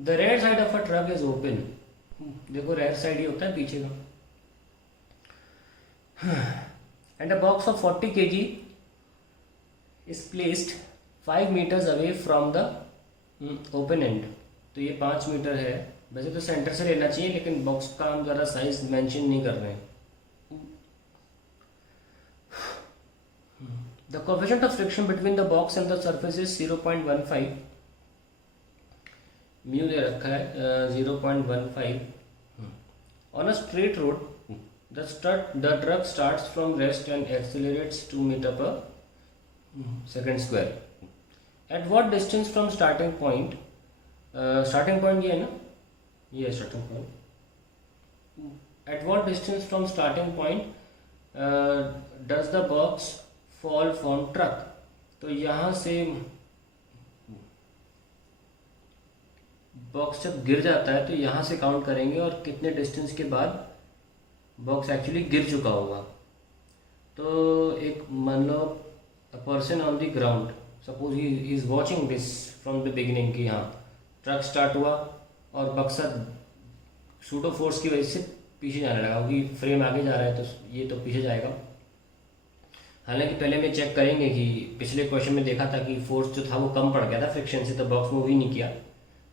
The rear side of a truck is open. देखो rear side ही होता है पीछे का। And a box of 40 kg is placed 5 meters away from the open end. तो ये 5 मीटर है, वैसे तो सेंटर से लेना चाहिए लेकिन बॉक्स का हम ज़रा साइज मेंशन नहीं कर रहे हैं। The coefficient of friction between the box and the surface is 0.15। Mu दे रखा है 0.15। On a straight road the truck starts from rest and accelerates 2 metre per second square. At what distance from starting point, starting point ये है ना, ये है starting point. At what distance from starting point does the box fall from truck. तो यहाँ से box जब गिर जाता है तो यहाँ से काउंट करेंगे और कितने डिस्टेंस के बाद बॉक्स एक्चुअली गिर चुका होगा। तो एक मान लो a person on the ground, suppose he is watching this from the beginning कि हाँ ट्रक स्टार्ट हुआ और बक्सा सूडो फोर्स की वजह से पीछे जाने लगा, क्योंकि फ्रेम आगे जा रहा है तो ये तो पीछे जाएगा। हालांकि पहले में चेक करेंगे कि पिछले क्वेश्चन में देखा था कि फोर्स जो था वो कम पड़ गया था फ्रिक्शन से, तो बॉक्स मूव ही नहीं किया।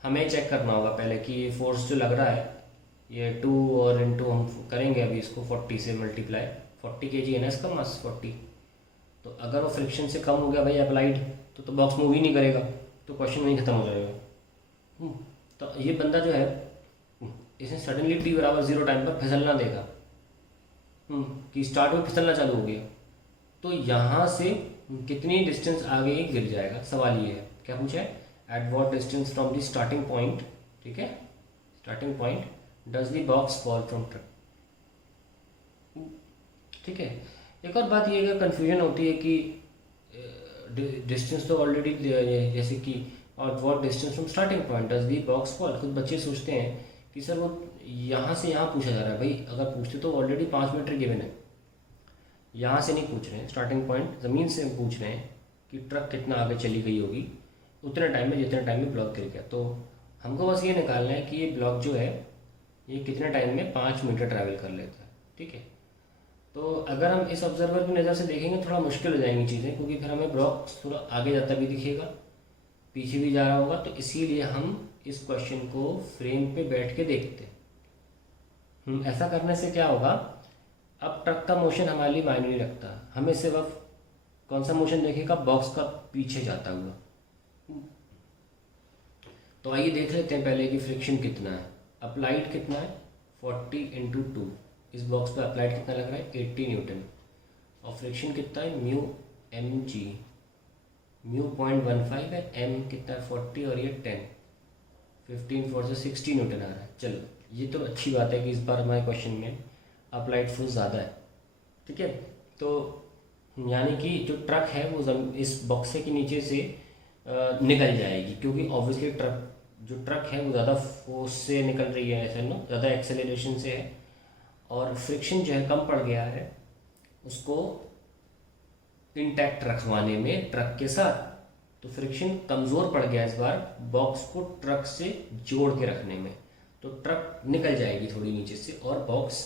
हमें चेक करना होगा पहले कि ये फोर्स जो लग रहा है ये 2 और इनटू हम करेंगे अभी इसको 40 से मल्टीप्लाई। 40 kg है ना इसका मास 40। तो अगर वो फ्रिक्शन से कम हो गया भाई अप्लाइड तो बॉक्स मूव ही नहीं करेगा, तो क्वेश्चन वहीं खत्म हो जाएगा। तो ये बंदा जो है इसने सडनली t=0 टाइम पर फिसलना देखा कि स्टार्ट में फिसलना चालू हो गया, तो यहाँ से कितनी डिस्टेंस आगे ये गिर जाएगा। सवाल ये है, क्या पूछा है, at what distance from the starting point, ठीक है, starting point does the box fall from truck. ठीक है। एक और बात ये कन्फ्यूजन होती है कि डिस्टेंस तो ऑलरेडी जैसे कि और what distance from starting point does the box fall. खुद बच्चे सोचते हैं कि सर वो यहाँ से यहाँ पूछा जा रहा है। भाई अगर पूछते तो ऑलरेडी 5 मीटर गिवन है, यहाँ से नहीं पूछ रहे हैं, स्टार्टिंग पॉइंट ज़मीन से पूछ रहे हैं कि ट्रक कितना आगे चली गई होगी उतने टाइम में जितने टाइम में ब्लॉक गिर गया। तो हमको बस ये निकालना है कि ये ब्लॉक जो है ये कितने टाइम में 5 मीटर ट्रैवल कर लेता है। ठीक है। तो अगर हम इस ऑब्जर्वर की नज़र से देखेंगे थोड़ा मुश्किल हो जाएंगी चीज़ें, क्योंकि फिर हमें ब्लॉक थोड़ा आगे जाता भी दिखेगा, पीछे भी जा रहा होगा। तो इसीलिए हम इस क्वेश्चन को फ्रेम पे बैठ के देखते हैं। ऐसा करने से क्या होगा, अब ट्रक का मोशन हमारे लिए मायने नहीं रखता, हमें सिर्फ कौन सा मोशन देखेगा, बॉक्स का पीछे जाता हुआ। तो आइए देख लेते हैं पहले कि फ्रिक्शन कितना है। अप्लाइड कितना है 40 × 2, इस बॉक्स पे अप्लाइड कितना लग रहा है 80 न्यूटन। और फ्रिक्शन कितना है म्यू mg, म्यू 0.15 है, m कितना है 40 और ये 10, 15 4 से 60 न्यूटन आ रहा है। चलो ये तो अच्छी बात है कि इस बार हमारे क्वेश्चन में अप्लाइड फोर्स ज़्यादा है। ठीक है। तो यानी कि जो ट्रक है वो इस बॉक्से के नीचे से निकल जाएगी, क्योंकि ऑब्वियसली ट्रक है वो ज़्यादा फोर्स से निकल रही है, ऐसे ना ज़्यादा एक्सेलरेशन से है, और फ्रिक्शन जो है कम पड़ गया है उसको इंटैक्ट रखवाने में ट्रक के साथ। तो फ्रिक्शन कमज़ोर पड़ गया इस बार बॉक्स को ट्रक से जोड़ के रखने में, तो ट्रक निकल जाएगी थोड़ी नीचे से और बॉक्स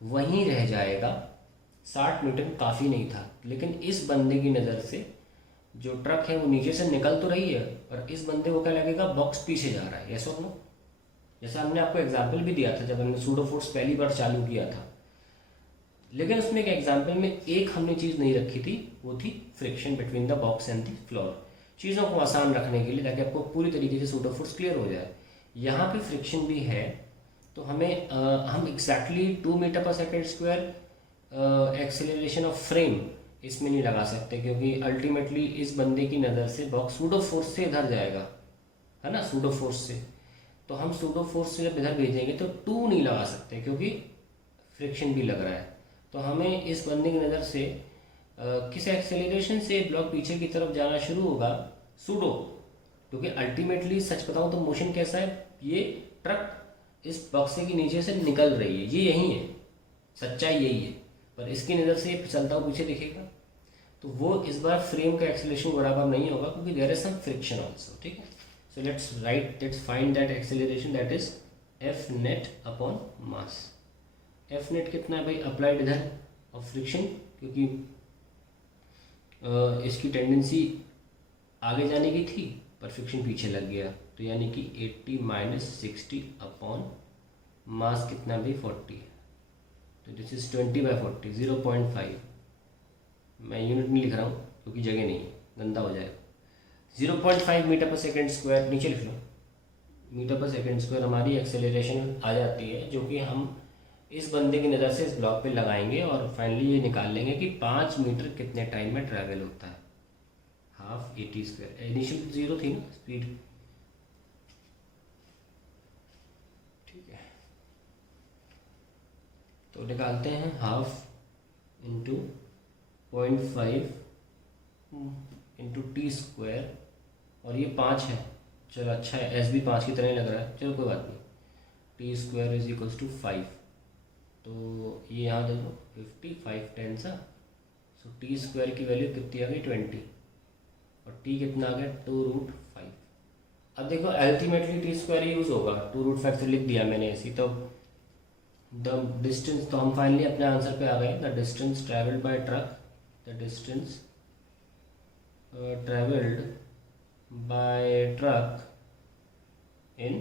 वहीं रह जाएगा। 60 न्यूटन काफ़ी नहीं था, लेकिन इस बंदे की नज़र से जो ट्रक है वो नीचे से निकल तो रही है, और इस बंदे को क्या लगेगा, बॉक्स पीछे जा रहा है। ऐसा नो, जैसा हमने आपको एग्जाम्पल भी दिया था जब हमने सूडो फोर्स पहली बार चालू किया था। लेकिन उसमें एक एग्जाम्पल में एक हमने चीज़ नहीं रखी थी, वो थी friction between the box and the floor. चीज़ों को आसान रखने के लिए, ताकि आपको पूरी तरीके से सूडो फोर्स क्लियर हो जाए। यहाँ पे फ्रिक्शन भी है, तो हमें हम exactly 2 metre per second square acceleration of frame इसमें नहीं लगा सकते, क्योंकि अल्टीमेटली इस बंदे की नज़र से बॉक्स सूडो फोर्स से इधर जाएगा, है ना, सूडो फोर्स से। तो हम सूडो फोर्स से जब इधर भेजेंगे तो 2 नहीं लगा सकते, क्योंकि फ्रिक्शन भी लग रहा है। तो हमें इस बंदे की नज़र से किस एक्सेलरेशन से ब्लॉक पीछे की तरफ जाना शुरू होगा, सूडो, क्योंकि अल्टीमेटली सच बताऊं तो मोशन कैसा है, ये ट्रक इस बॉक्से के नीचे से निकल रही है, ये यही है, सच्चाई यही है, पर इसकी नज़र से ये चलता हुआ पीछे दिखेगा। तो वो इस बार फ्रेम का एक्सेलरेशन बराबर नहीं होगा, क्योंकि there is some friction also. ठीक है। So let's find that acceleration, that is F net upon mass. F net कितना है भाई, अप्लाइड इधर और फ्रिक्शन, क्योंकि इसकी टेंडेंसी आगे जाने की थी पर फ्रिक्शन पीछे लग गया, तो यानी कि 80 माइनस 60 अपॉन मास कितना भी 40, तो दिस इज 20/40, 0.5। मैं यूनिट नहीं लिख रहा हूँ क्योंकि जगह नहीं है, गंदा हो जाएगा। 0.5 मीटर पर सेकेंड स्क्वायर, नीचे लिख लो, मीटर पर सेकेंड स्क्वायर हमारी एक्सेलरेशन आ जाती है, जो कि हम इस बंदे की नज़र से इस ब्लॉक पे लगाएंगे और फाइनली ये निकाल लेंगे कि 5 मीटर कितने टाइम में ट्रैवल होता है। हाफ AT स्क्वायर, इनिशियल 0 थी ना स्पीड, ठीक है। तो निकालते हैं half into 0.5 into T square, और ये 5 है, चलो अच्छा है, एस भी 5 की तरह लग रहा है, चलो कोई बात नहीं। T square is equals to 5, तो ये यहाँ देखो 55 10 सा, सो टी स्क्वायर की वैल्यू कितनी आ गई 20, और टी कितना आ गया 2√5। अब देखो अल्टीमेटली टी स्क्वायर यूज़ होगा, 2√5 तो लिख दिया मैंने ऐसी, तो द डिस्टेंस, तो हम फाइनली अपने आंसर पे आ गए, the distance travelled bye truck, the distance travelled bye truck in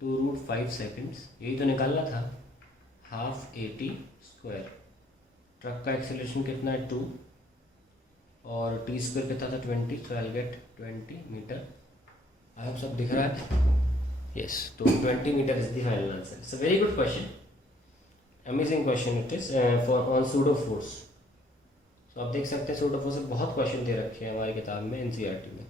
2√5 seconds, यही तो निकालना था, हाफ AT स्क्वायर। ट्रक का एक्सेलरेशन कितना है 2, और टी स्क्वायर कितना था 20, तो आई गेट 20 मीटर। आप सब दिख रहा है, यस, तो 20 metre is the final answer. It's a very good question, amazing question it is for on pseudo force. तो आप देख सकते हैं सूडो फोर्स से बहुत क्वेश्चन दे रखे हैं हमारी किताब में, NCERT में।